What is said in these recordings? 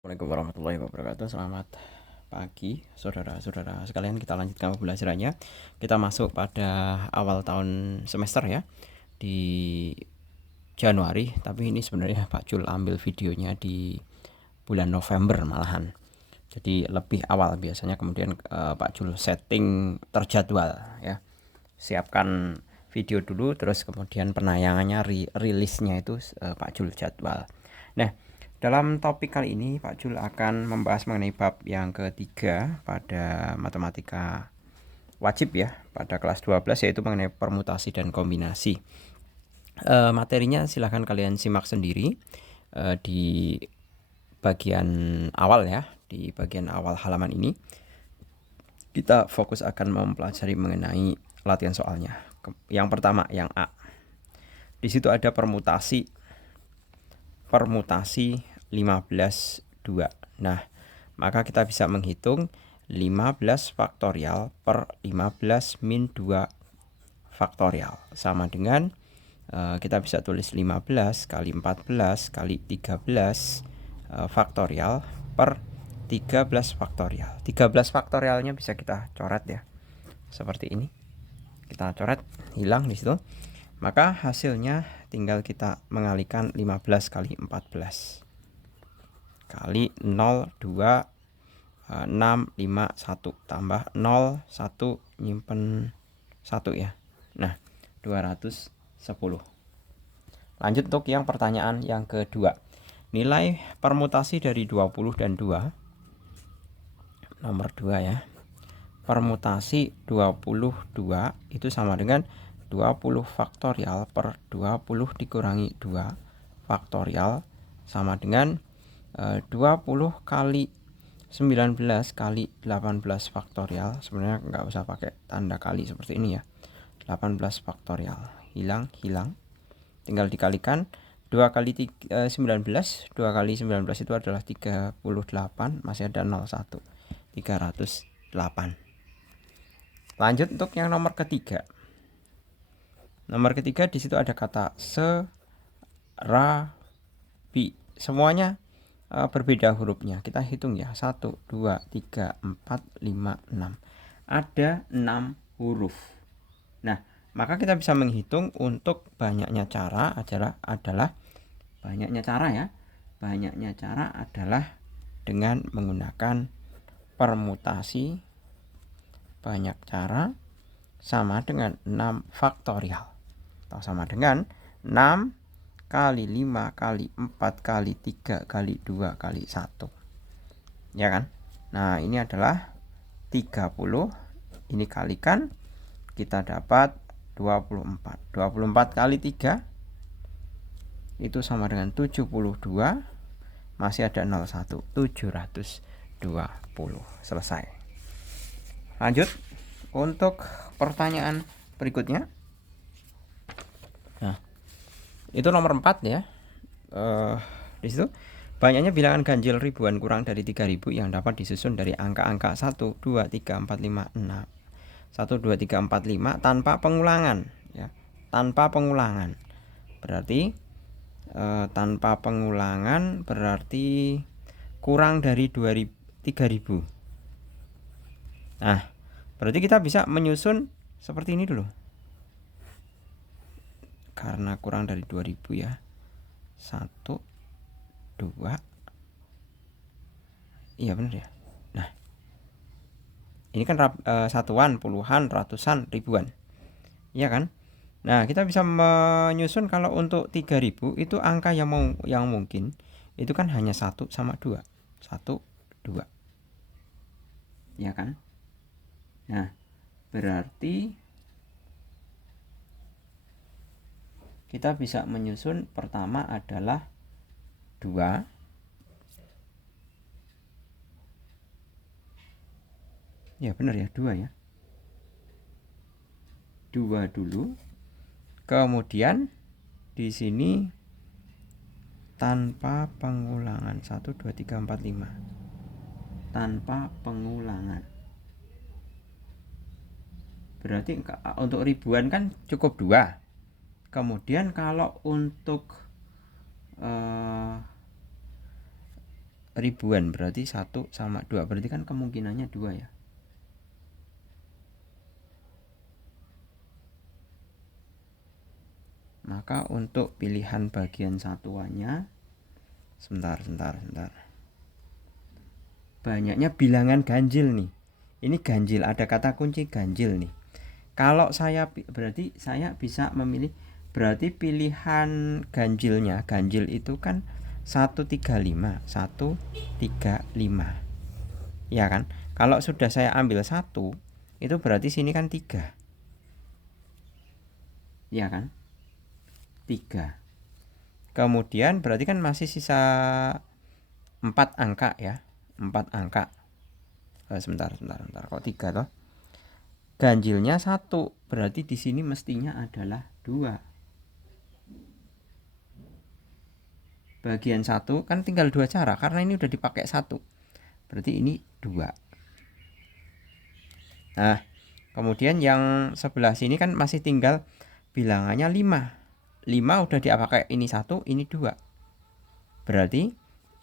Assalamualaikum warahmatullahi wabarakatuh. Selamat pagi saudara-saudara sekalian. Kita lanjutkan pembelajarannya. Kita masuk pada awal tahun semester ya, di Januari. Tapi ini sebenarnya Pak Jul ambil videonya di bulan November malahan, jadi lebih awal. Biasanya kemudian Pak Jul setting terjadwal ya, siapkan video dulu, terus kemudian penayangannya rilisnya itu Pak Jul jadwal. Nah, dalam topik kali ini Pak Jul akan membahas mengenai bab yang ketiga pada matematika wajib ya, pada kelas 12, yaitu mengenai permutasi dan kombinasi. Materinya silahkan kalian simak sendiri di bagian awal ya, di bagian awal halaman ini. Kita fokus akan mempelajari mengenai latihan soalnya. Yang pertama, yang A. Di situ ada permutasi 15/2. Nah, maka kita bisa menghitung 15 faktorial per 15 min 2 faktorial. Sama dengan kita bisa tulis 15 kali 14 kali 13 faktorial per 13 faktorial. 13 faktorialnya bisa kita coret ya, seperti ini. Kita coret, hilang di situ. Maka hasilnya tinggal kita mengalikan 15 kali 14 kali 0, 2, 6, 5, 1 tambah 0, 1, nyimpen 1 ya. Nah, 210. Lanjut untuk yang pertanyaan yang kedua. Nilai permutasi dari 20 dan 2. Nomor 2 ya. Permutasi 22 itu sama dengan 20 faktorial per 20 dikurangi 2 faktorial sama dengan 20 kali 19 kali 18 faktorial. Sebenarnya nggak usah pakai tanda kali seperti ini ya. 18 faktorial. Hilang. Tinggal dikalikan 2 kali 19. 2 kali 19 itu adalah 38. Masih ada 01. 308. Lanjut untuk yang nomor ketiga. Nomor ketiga di situ ada kata serabi. Semuanya berbeda hurufnya. Kita hitung ya. 1, 2, 3, 4, 5, 6. Ada 6 huruf. Nah, maka kita bisa menghitung untuk banyaknya cara adalah banyaknya cara ya. Banyaknya cara adalah dengan menggunakan permutasi banyak cara sama dengan 6 faktorial. Atau sama dengan 6 kali 5 kali 4 kali 3 kali 2 kali 1. Ya kan? Nah, ini adalah 30. Ini kalikan, kita dapat 24. 24 kali 3 itu sama dengan 72. Masih ada 01. 720. Selesai. Lanjut untuk pertanyaan berikutnya. Nah, itu nomor 4 ya. Di situ banyaknya bilangan ganjil ribuan kurang dari 3000 yang dapat disusun dari angka-angka 1, 2, 3, 4, 5, 6. 1, 2, 3, 4, 5 tanpa pengulangan ya. Tanpa pengulangan. Berarti tanpa pengulangan berarti kurang dari 3000. Nah, berarti kita bisa menyusun seperti ini dulu. Karena kurang dari 2000 ya. 1, 2. Iya benar ya. Nah, ini kan satuan, puluhan, ratusan, ribuan. Iya kan? Nah, kita bisa menyusun kalau untuk 3000 itu angka yang mungkin itu kan hanya 1 sama 2. 1, 2. Ya kan? Nah, berarti kita bisa menyusun pertama adalah 2. Ya benar ya, 2 ya. 2 dulu. Kemudian di sini tanpa pengulangan 1, 2, 3, 4, 5. Tanpa pengulangan. Berarti untuk ribuan kan cukup 2. Kemudian kalau untuk ribuan, berarti 1 sama 2, berarti kan kemungkinannya 2 ya. Maka untuk pilihan bagian satuannya, sebentar. Banyaknya bilangan ganjil nih. Ini ganjil, ada kata kunci ganjil nih. Kalau saya berarti saya bisa memilih, berarti pilihan ganjilnya, ganjil itu kan 135, 135. Ya kan? Kalau sudah saya ambil 1, itu berarti sini kan 3. Ya kan? 3. Kemudian berarti kan masih sisa 4 angka ya. 4 angka. Sebentar. Kok 3 toh? Ganjilnya 1, berarti di sini mestinya adalah 2. Bagian 1 kan tinggal 2 cara, karena ini udah dipakai 1. Berarti ini 2. Nah, kemudian yang sebelah sini kan masih tinggal bilangannya 5. 5 udah dipakai ini 1, ini 2. Berarti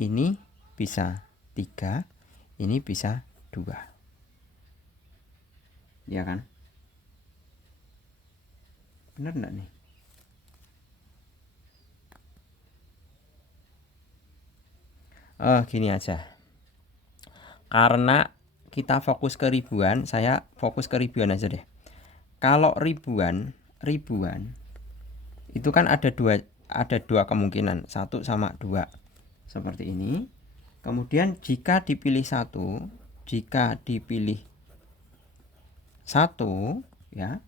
ini bisa 3, ini bisa 2. Ya kan? Bener enggak nih? Gini aja. Karena kita fokus ke ribuan, saya fokus ke ribuan aja deh. Kalau ribuan itu kan ada dua kemungkinan, 1 sama 2. Seperti ini. Kemudian jika dipilih 1 ya,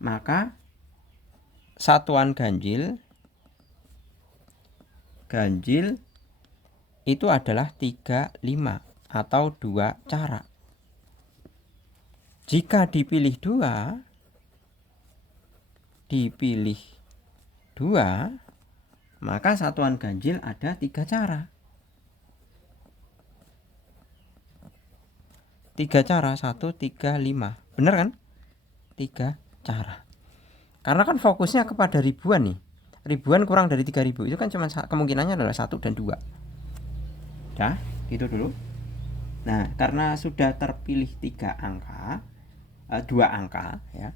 maka satuan ganjil itu adalah 35 atau 2 cara. Jika dipilih 2, maka satuan ganjil ada 3 cara. 3 cara, 1, 3, 5. Bener kan? 3 cara. Karena kan fokusnya kepada ribuan nih. Ribuan kurang dari 3000 itu kan cuma kemungkinannya adalah 1 dan 2. Ya, gitu dulu. Nah, karena sudah terpilih 3 angka, 2 angka ya.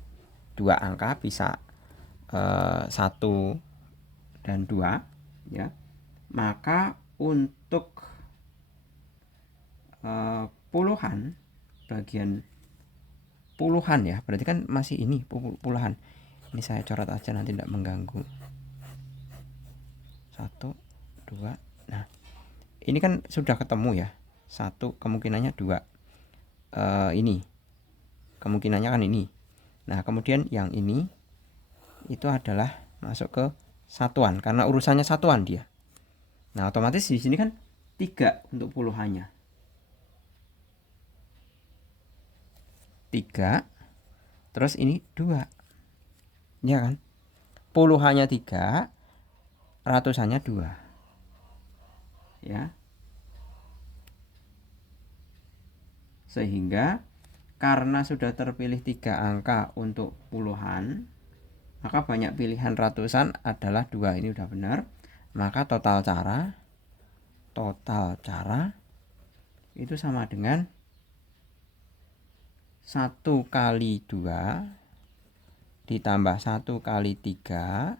2 angka bisa 1 dan 2 ya. Maka untuk puluhan, bagian puluhan ya, berarti kan masih ini puluhan. Ini saya coret aja nanti tidak mengganggu. 1, 2. Nah, ini kan sudah ketemu ya. 1 kemungkinannya 2. Ini kemungkinannya kan ini. Nah, kemudian yang ini itu adalah masuk ke satuan karena urusannya satuan dia. Nah, otomatis di sini kan 3 untuk puluhannya. 3. Terus ini 2. Ya kan? Puluhannya 3, ratusannya 2. Ya. Sehingga karena sudah terpilih 3 angka untuk puluhan, maka banyak pilihan ratusan adalah 2. Ini udah benar. Maka total cara itu sama dengan 1 kali 2 ditambah 1 kali 3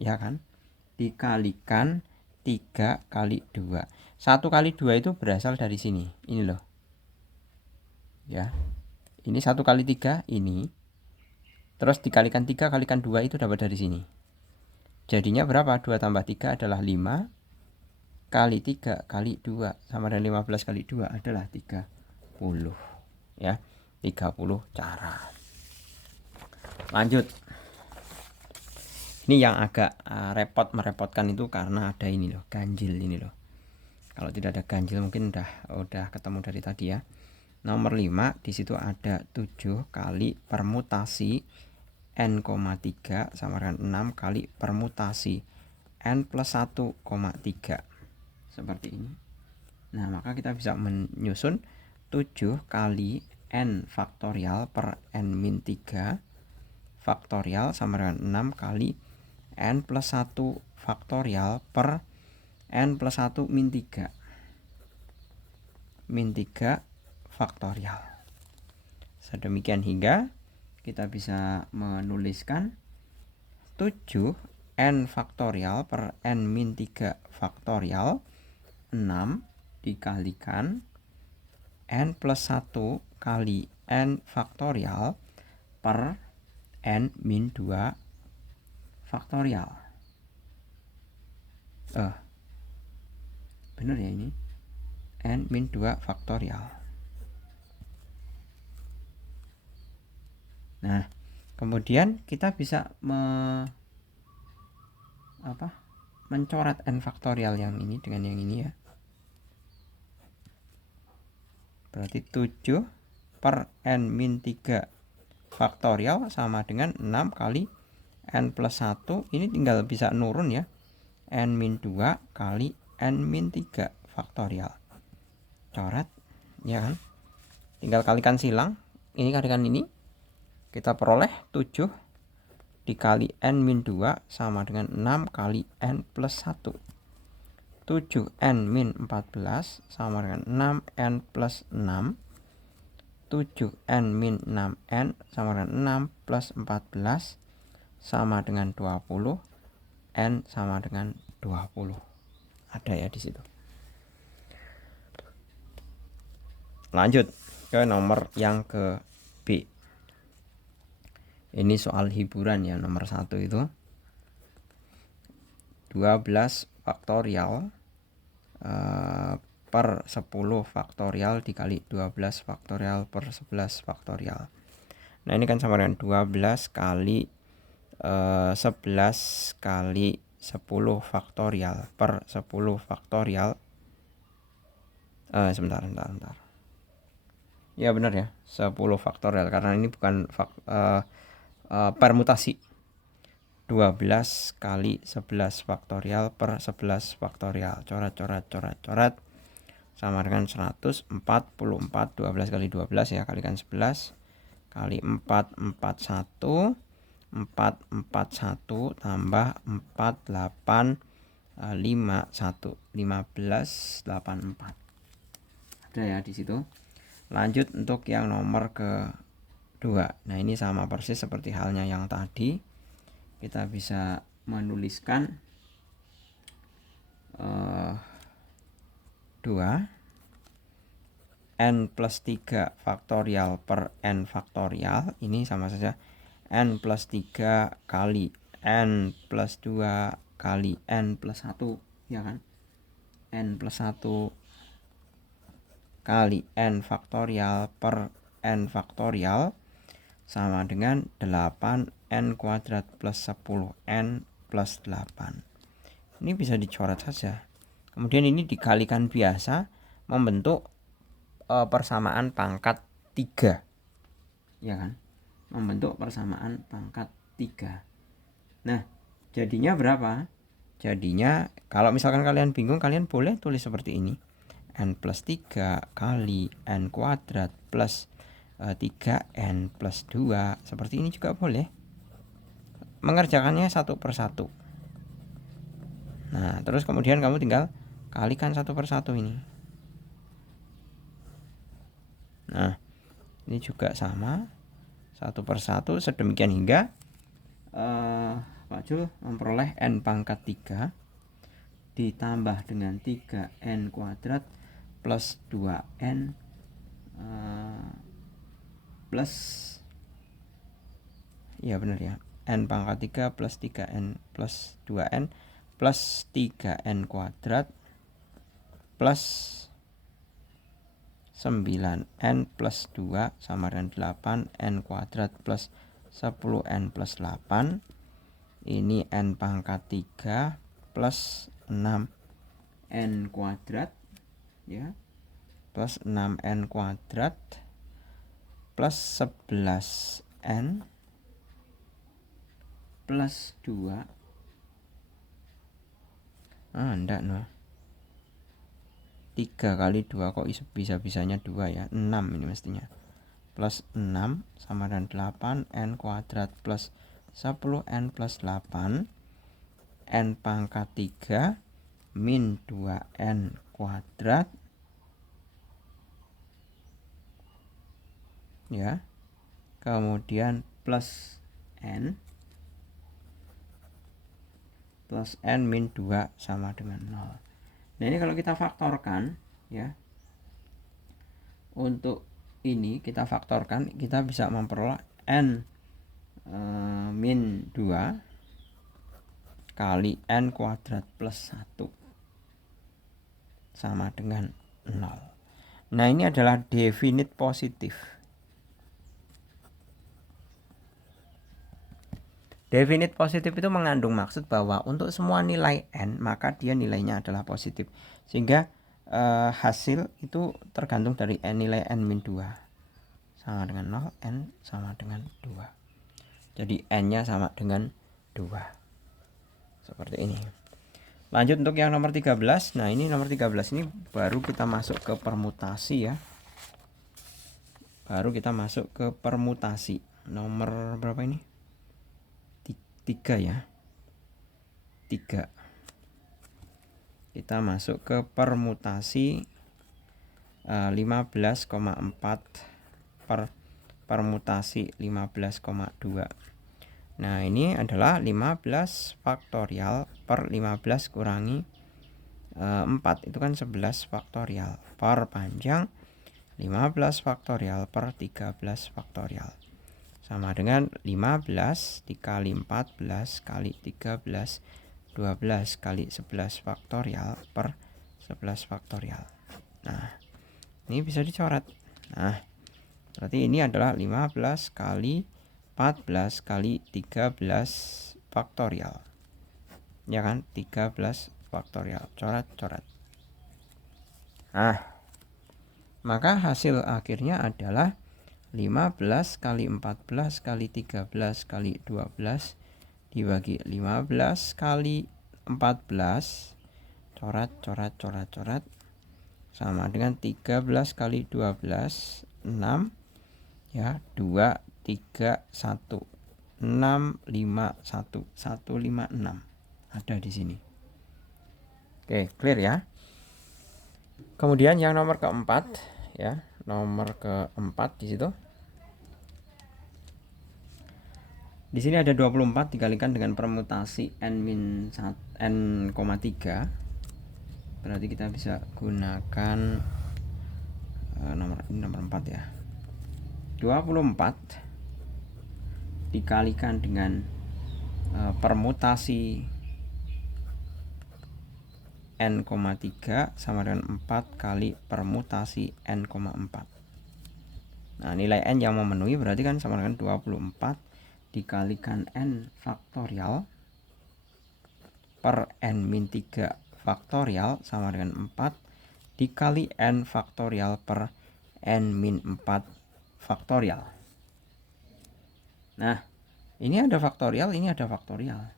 ya kan, dikalikan 3 kali 2. 1 kali 2 itu berasal dari sini, ini loh ya. Ini 1 kali 3 ini, terus dikalikan 3 kalikan 2 itu dapat dari sini. Jadinya berapa? 2 tambah 3 adalah 5 kali 3 kali 2 sama dengan 15 kali 2 adalah 30 ya. 30 cara. Lanjut. Ini yang agak merepotkan itu karena ada ini loh, ganjil ini loh. Kalau tidak ada ganjil mungkin udah ketemu dari tadi ya. Nomor 5 di situ ada 7 kali permutasi n,3 sama dengan 6 kali permutasi n plus 1,3. Seperti ini. Nah, maka kita bisa menyusun 7 kali n faktorial per n min 3 faktorial sama dengan 6 kali n plus 1 faktorial per n plus 1 min 3. min 3 faktorial. Sedemikian hingga kita bisa menuliskan 7 n faktorial per n min 3 faktorial 6 dikalikan n plus 1 kali n faktorial per n min 2 faktorial. Bener ya ini? N min 2 faktorial. Nah, kemudian kita bisa mencoret n faktorial yang ini dengan yang ini ya. Berarti 7 per n min 3 faktorial sama dengan 6 kali n plus 1. Ini tinggal bisa nurun ya. N min 2 kali n min 3 faktorial. Coret, ya kan? Tinggal kalikan silang. Ini kalikan ini. Kita peroleh 7 dikali n min 2 sama dengan 6 kali n plus 1. 7n min 14 sama dengan 6n plus 6. 7n min 6n sama dengan 6 plus 14 sama dengan 20. N sama dengan 20. Ada ya di situ. Lanjut ke nomor yang ke B. Ini soal hiburan ya, nomor 1 itu 12 faktorial per 10 faktorial dikali 12 faktorial per 11 faktorial. Nah ini kan sama dengan 12 kali 11 kali 10 faktorial per 10 faktorial. Sebentar. Ya benar ya, 10 faktorial karena ini bukan permutasi. 12 kali 11 faktorial per 11 faktorial. Coret. Sama dengan 144. 12 kali 12 ya, kalikan 11 kali 4 41. 441 tambah 48 51 15 84. Ada ya di situ. Lanjut untuk yang nomor kedua. Nah ini sama persis seperti halnya yang tadi. Kita bisa menuliskan 2 n plus 3 faktorial per n faktorial. Ini sama saja n plus 3 kali n plus 2 kali n plus 1, ya kan? N plus 1 kali n faktorial per n faktorial sama dengan 8n kuadrat plus 10n plus 8. Ini bisa dicoret saja. Kemudian ini dikalikan biasa membentuk persamaan pangkat 3. Ya kan? Membentuk persamaan pangkat 3. Nah, jadinya berapa? Jadinya kalau misalkan kalian bingung, kalian boleh tulis seperti ini. N plus 3 kali n kuadrat plus 3n plus 2. Seperti ini juga boleh. Mengerjakannya satu per satu. Nah, terus kemudian kamu tinggal kalikan satu per satu ini. Nah, ini juga sama. Satu per satu. Sedemikian hingga Pak Jul memperoleh n pangkat 3 ditambah dengan 3n kuadrat plus 2n plus, ya benar ya, n pangkat 3 plus 3n plus 2n plus 3n kuadrat plus 9n plus 2 sama dengan 8n kuadrat plus 10n plus 8. Ini n pangkat 3 plus 6n kuadrat ya, plus 6n kuadrat plus 11n plus 2. Enggak 3 kali 2 kok bisa-bisanya 2 ya, 6 ini mestinya. Plus 6 sama dengan 8n kuadrat plus 10n plus 8. N pangkat 3 min 2n kuadrat ya, kemudian plus n min 2 sama dengan 0. Nah ini kalau kita faktorkan ya, untuk ini kita faktorkan, kita bisa memperoleh n min 2 kali n kuadrat plus 1 sama dengan 0. Nah ini adalah definite positif. Definite positif itu mengandung maksud bahwa untuk semua nilai n maka dia nilainya adalah positif. Sehingga hasil itu tergantung dari nilai n min 2 sama dengan 0, n sama dengan 2. Jadi n-nya sama dengan 2. Seperti ini. Lanjut untuk yang nomor 13. Nah ini nomor 13 ini baru kita masuk ke permutasi ya. Baru kita masuk ke permutasi. Nomor berapa ini? 3 ya. 3. Kita masuk ke permutasi 15,4 per permutasi 15,2. Nah ini adalah 15 faktorial per 15 kurangi 4 itu kan 11 faktorial per panjang 15 faktorial per 13 faktorial sama dengan 15 dikali 14 kali 13 12 kali 11 faktorial per 11 faktorial. Nah ini bisa dicoret. Nah berarti ini adalah 15 kali 14 kali 13 faktorial. Ya kan? 13 faktorial. Coret-coret. Nah, maka hasil akhirnya adalah 15 kali 14 kali 13 kali 12 dibagi 15 kali 14 coret sama dengan 13 kali 12 6 ya 2 3 1 6 5 1 156 ada di sini. Oke, clear ya. Kemudian yang nomor keempat ya, nomor keempat di situ. Di sini ada 24 dikalikan dengan permutasi n-3. Berarti kita bisa gunakan nomor 4 ya. 24 dikalikan dengan permutasi n,3 sama dengan 4 kali permutasi n,4. Nah nilai n yang memenuhi berarti kan sama dengan 24 dikalikan n faktorial per n-3 faktorial sama dengan 4 dikali n faktorial per n-4 faktorial. Nah ini ada faktorial, ini ada faktorial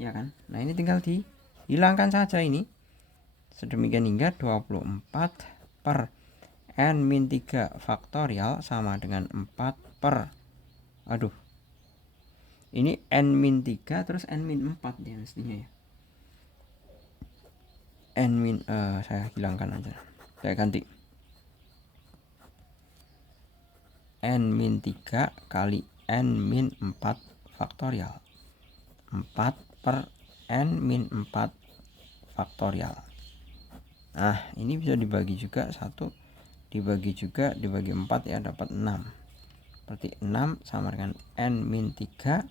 ya kan. Nah ini tinggal dihilangkan saja ini, sedemikian hingga 24 per n-3 faktorial sama dengan 4 per ini n-3 terus n-4 ya mestinya ya. Saya hilangkan aja, saya ganti n-3 kali n-4 faktorial 4 per n-4 faktorial. Nah ini bisa dibagi juga 1 dibagi 4 ya, dapat 6. Berarti 6 sama dengan n-3,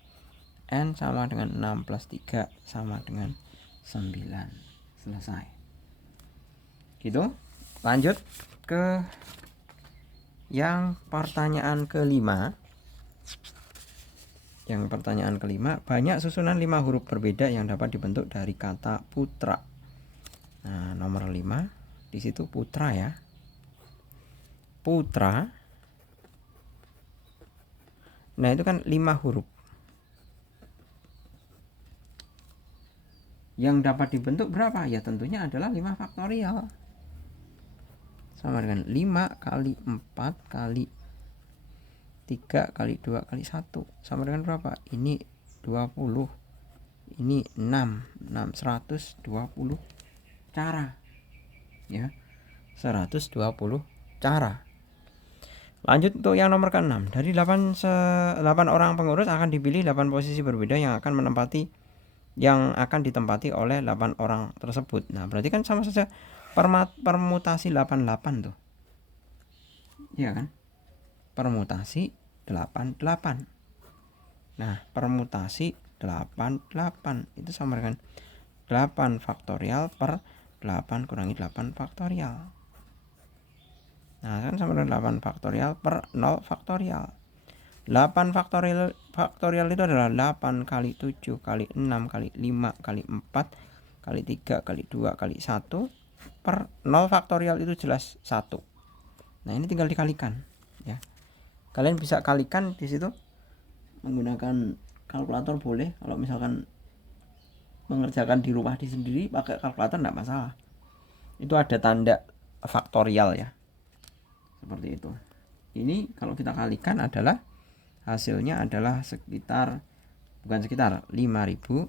n sama dengan 6 plus 3 sama dengan 9. Selesai. Gitu. Lanjut ke yang pertanyaan kelima. Yang pertanyaan kelima, banyak susunan 5 huruf berbeda yang dapat dibentuk dari kata putra. Nah, nomor 5 di situ putra ya. Putra. Nah, itu kan 5 huruf. Yang dapat dibentuk berapa? Ya tentunya adalah 5 faktorial. Sama dengan 5 kali 4 kali 3 kali 2 kali 1 sama dengan berapa? Ini 20. Ini 6 120 cara. Ya. 120 cara. Lanjut untuk yang nomor ke-6. Dari 8 orang pengurus akan dipilih 8 posisi berbeda yang akan ditempati oleh 8 orang tersebut. Nah, berarti kan sama saja permutasi 88 tuh. Iya kan? Permutasi 88. Nah, permutasi 88 itu sama dengan 8 faktorial per 8 kurangi 8 faktorial. Nah, kan sama dengan 8 faktorial per 0 faktorial. 8 faktorial itu adalah 8 kali 7 kali 6 kali 5 kali 4 kali 3 kali 2 kali 1 per 0 faktorial itu jelas 1. Nah, ini tinggal dikalikan ya. Kalian bisa kalikan di situ menggunakan kalkulator boleh. Kalau misalkan mengerjakan di rumah sendiri pakai kalkulator enggak masalah. Itu ada tanda faktorial ya. Seperti itu. Ini kalau kita kalikan adalah hasilnya adalah sekitar 5.760.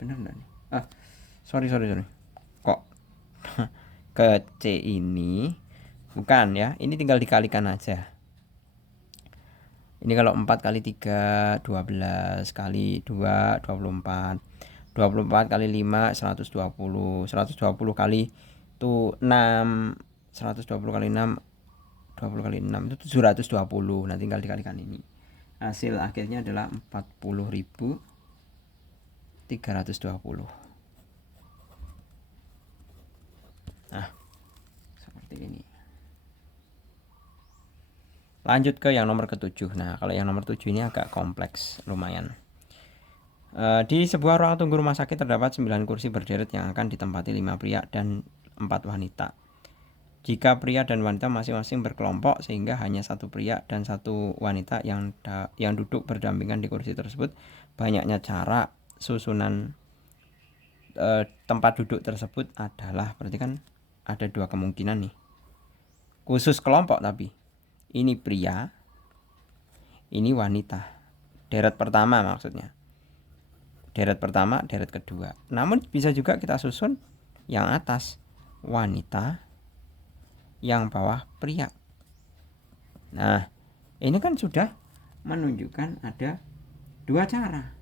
Benar enggak nih? Sorry. Kok ke C ini bukan ya? Ini tinggal dikalikan aja. Ini kalau 4 kali 3 12 kali 2 24 kali 5 120 kali itu 6 120 kali 6 20 kali 6 itu 720. Nah, tinggal dikalikan ini. Hasil akhirnya adalah 40.320. Nah, seperti ini. Lanjut ke yang nomor ke-7. Nah, kalau yang nomor 7 ini agak kompleks lumayan. Di sebuah ruang tunggu rumah sakit terdapat 9 kursi berderet yang akan ditempati 5 pria dan 4 wanita. Jika pria dan wanita masing-masing berkelompok sehingga hanya 1 pria dan 1 wanita yang duduk berdampingan di kursi tersebut, banyaknya cara susunan tempat duduk tersebut adalah, berarti kan ada 2 kemungkinan nih. Khusus kelompok tapi ini pria, ini wanita. Deret pertama maksudnya. Deret pertama, deret kedua. Namun bisa juga kita susun yang atas wanita, yang bawah pria. Nah, ini kan sudah menunjukkan ada 2 cara.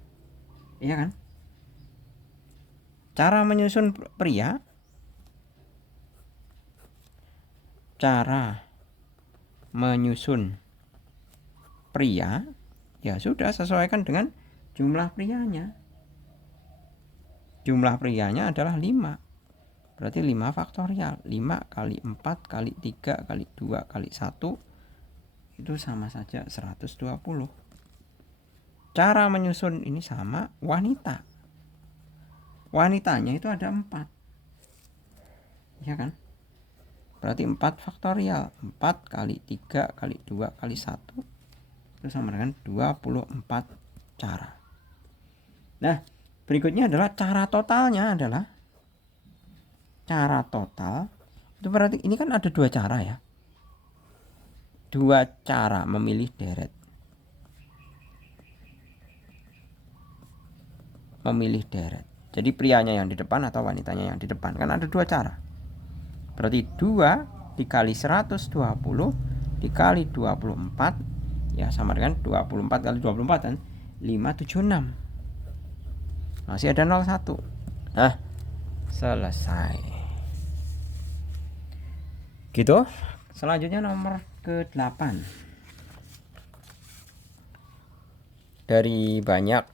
Iya kan? Cara menyusun pria, ya sudah sesuaikan dengan jumlah prianya. Jumlah prianya adalah 5. Berarti 5 faktorial. 5 kali 4 kali 3 kali 2 kali 1 itu sama saja 120. Cara menyusun ini sama wanita. Wanitanya itu ada 4. Ya kan? Berarti 4 faktorial. 4 kali 3 kali 2 kali 1 itu sama dengan 24 cara. Nah, berikutnya adalah cara totalnya adalah cara total. Itu berarti ini kan ada 2 cara ya. 2 cara memilih deret. Jadi prianya yang di depan atau wanitanya yang di depan. Kan ada 2 cara. Berarti 2 dikali 120 dikali 24 ya sama dengan 24 kali 24 kan 576. Masih ada 01. Nah, selesai. Gitu. Selanjutnya nomor ke-8. Dari banyak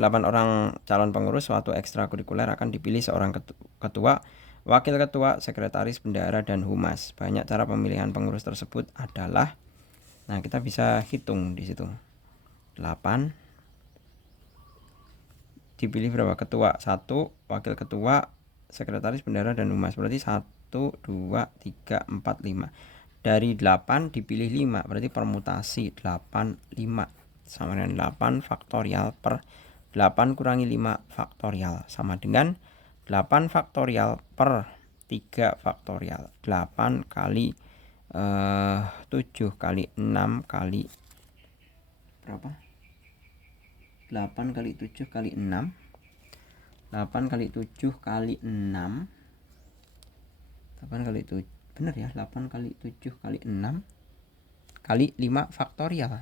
8 orang calon pengurus suatu ekstrakurikuler akan dipilih seorang ketua, wakil ketua, sekretaris, bendahara, dan humas. Banyak cara pemilihan pengurus tersebut adalah, nah kita bisa hitung di situ. 8 dipilih berapa ketua? 1, wakil ketua, sekretaris, bendahara, dan humas. Berarti 1, 2, 3, 4, 5. Dari 8 dipilih 5. Berarti permutasi 8, 5 sama dengan 8 faktorial per 8 kurangi 5 faktorial sama dengan 8 faktorial per 3 faktorial. 8 kali 7 kali 6 kali berapa? 8 kali 7 kali 6 8 kali 7 kali 6. 8 kali 7, bener ya, 8 kali 7 kali 6 kali 5 faktorial.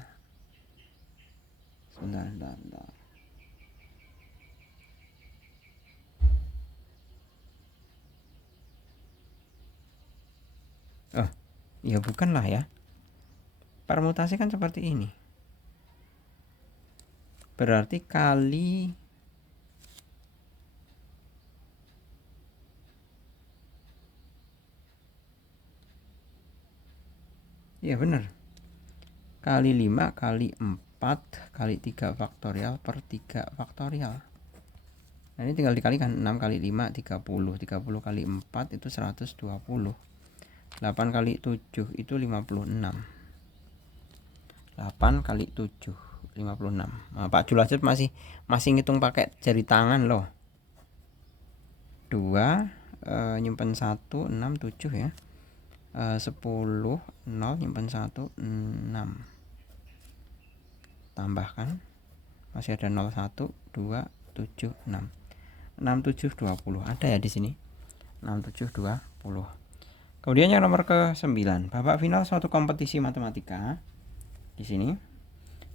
Sebentar. Oh, ya bukan lah ya. Permutasi kan seperti ini. Berarti kali ya bener. Kali 5 kali 4 kali 3 faktorial per 3 faktorial. Nah, ini tinggal dikalikan. 6 kali 5 30. 30 kali 4 itu 120. 8 kali 7 itu 56. 8 kali 7 56. Nah, Pak Julajat masih ngitung pakai jari tangan loh. 2 nyimpen 1 6 7 ya. 10 0 nyimpen 1 6. Tambahkan masih ada 0 1 2 7 6. 6 7 20. Ada ya di sini. 6 7 20. Kemudian yang nomor ke-9, babak final suatu kompetisi matematika. Di sini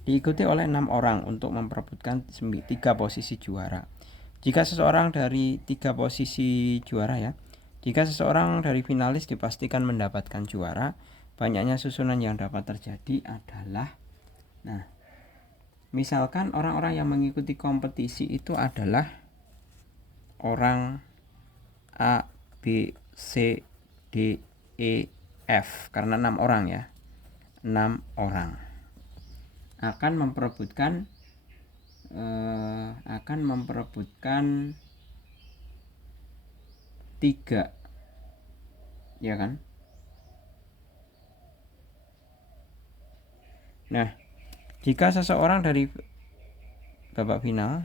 diikuti oleh 6 orang untuk memperebutkan 3 posisi juara. Jika seseorang dari 3 posisi juara ya, jika seseorang dari finalis dipastikan mendapatkan juara, banyaknya susunan yang dapat terjadi adalah, nah, misalkan orang-orang yang mengikuti kompetisi itu adalah orang A, B, C, D, E, F, karena 6 orang ya. 6 orang akan memperebutkan 3, ya kan? Nah, jika seseorang dari babak final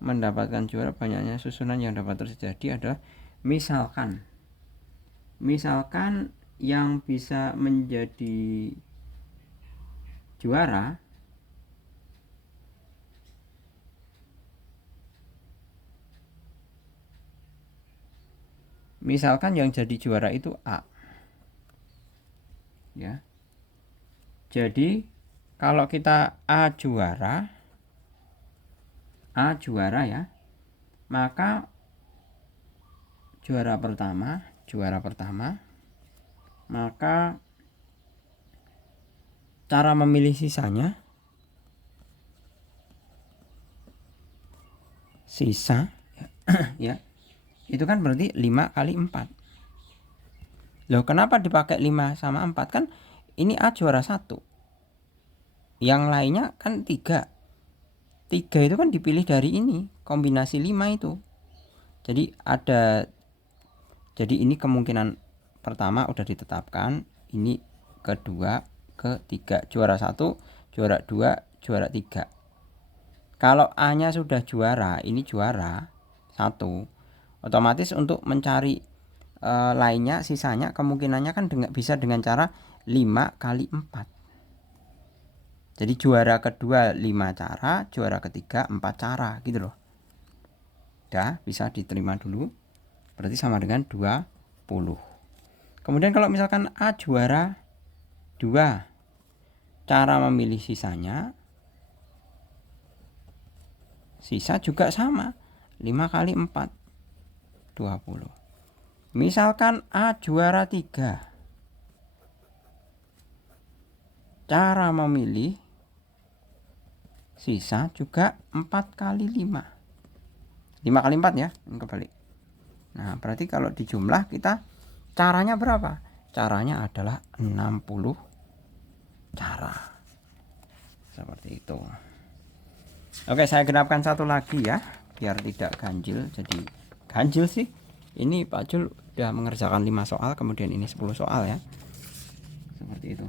mendapatkan juara, banyaknya susunan yang dapat terjadi adalah misalkan yang bisa menjadi juara itu A ya. Jadi kalau kita A juara ya, maka juara pertama, maka cara memilih sisa ya, itu kan berarti 5 kali 4. Loh, kenapa dipakai 5 sama 4? Kan ini A juara 1, yang lainnya kan 3 itu kan dipilih dari ini, kombinasi 5 itu. Jadi ini kemungkinan pertama udah ditetapkan, ini kedua, ketiga, juara 1, juara 2, juara 3. Kalau A nya sudah juara, ini juara 1, otomatis untuk mencari lainnya, sisanya, kemungkinannya kan bisa dengan cara 5 kali 4. Jadi juara kedua 5 cara, juara ketiga 4 cara gitu loh. Udah bisa diterima dulu. Berarti sama dengan 20. Kemudian kalau misalkan A juara 2, cara memilih sisanya, sisa juga sama, 5 kali 4 20. Misalkan A juara 3, cara memilih sisa juga 4 kali 5. 5 kali 4 ya, ini kebalik. Nah, berarti kalau dijumlah kita caranya berapa? Caranya adalah 60 cara. Seperti itu. Oke, saya genapkan satu lagi ya, biar tidak ganjil. Jadi ganjil sih. Ini Pak Jul udah mengerjakan 5 soal, kemudian ini 10 soal ya. Seperti itu.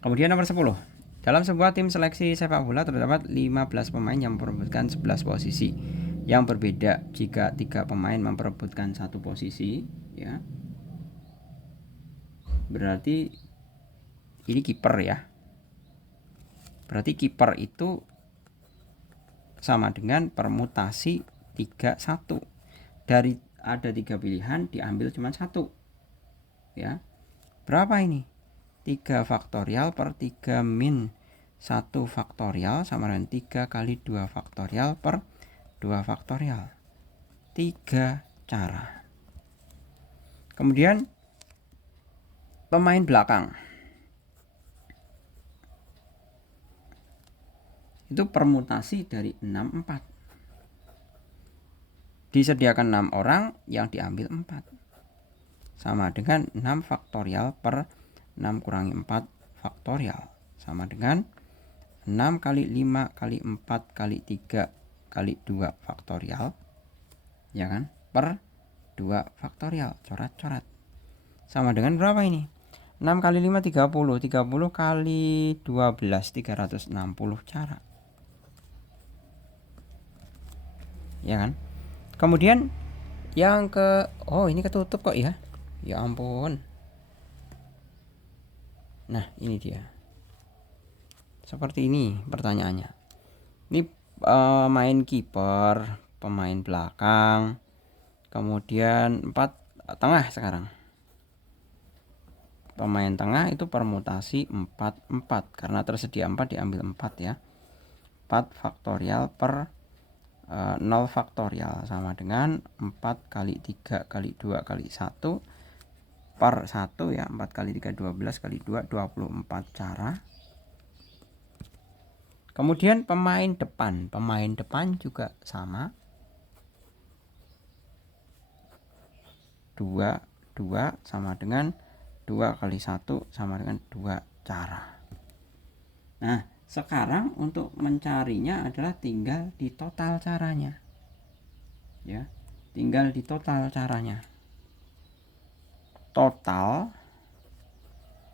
Kemudian nomor 10. Dalam sebuah tim seleksi sepak bola terdapat 15 pemain yang memperebutkan 11 posisi yang berbeda. Jika 3 pemain memperebutkan 1 posisi ya, berarti ini kiper ya. Berarti kiper itu sama dengan permutasi 31. Dari ada 3 pilihan diambil cuma 1. Ya. Berapa ini? 3 faktorial per 3 min 1 faktorial sama dengan 3 kali 2 faktorial per 2 faktorial. 3 cara. Kemudian pemain belakang. Itu permutasi dari 6, 4. Disediakan 6 orang, yang diambil 4. Sama dengan 6 faktorial per 6 kurangi 4 faktorial. Sama dengan 6 kali 5 kali 4 kali 3 kali 2 faktorial. Ya kan? Per 2 faktorial. Coret-coret. Sama dengan berapa ini? 6 kali 5 30. 30 kali 12 360 cara. Ya kan? Kemudian yang ke ini ketutup kok ya. Ya ampun. Nah, ini dia. Seperti ini pertanyaannya. Ini main kiper, pemain belakang. Kemudian 4 tengah sekarang. Pemain tengah itu permutasi 4, 4 karena tersedia 4 diambil 4 ya. 4 faktorial per 0 faktorial sama dengan 4 kali 3 kali 2 kali 1 per 1 ya. 4 kali 3 12 kali 2 24 cara. Kemudian pemain depan juga sama. 2 sama dengan 2 kali 1 sama dengan 2 cara. Nah, sekarang untuk mencarinya adalah tinggal di total caranya. Ya, tinggal di total caranya. Total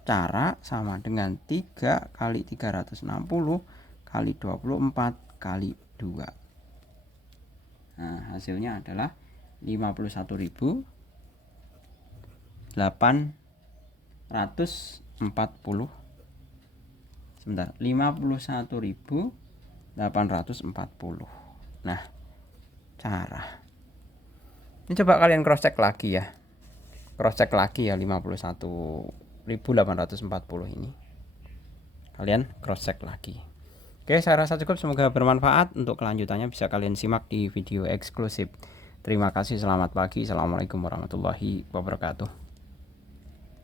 cara sama dengan 3 kali 360 kali 24 kali 2. Nah, hasilnya adalah 51.840. Sebentar, 51.840. Nah, cara. Ini coba kalian cross check lagi ya. Cross check lagi ya 51.840 ini. Kalian cross check lagi. Oke, saya rasa cukup. Semoga bermanfaat. Untuk kelanjutannya bisa kalian simak di video eksklusif. Terima kasih, selamat pagi. Assalamualaikum warahmatullahi wabarakatuh.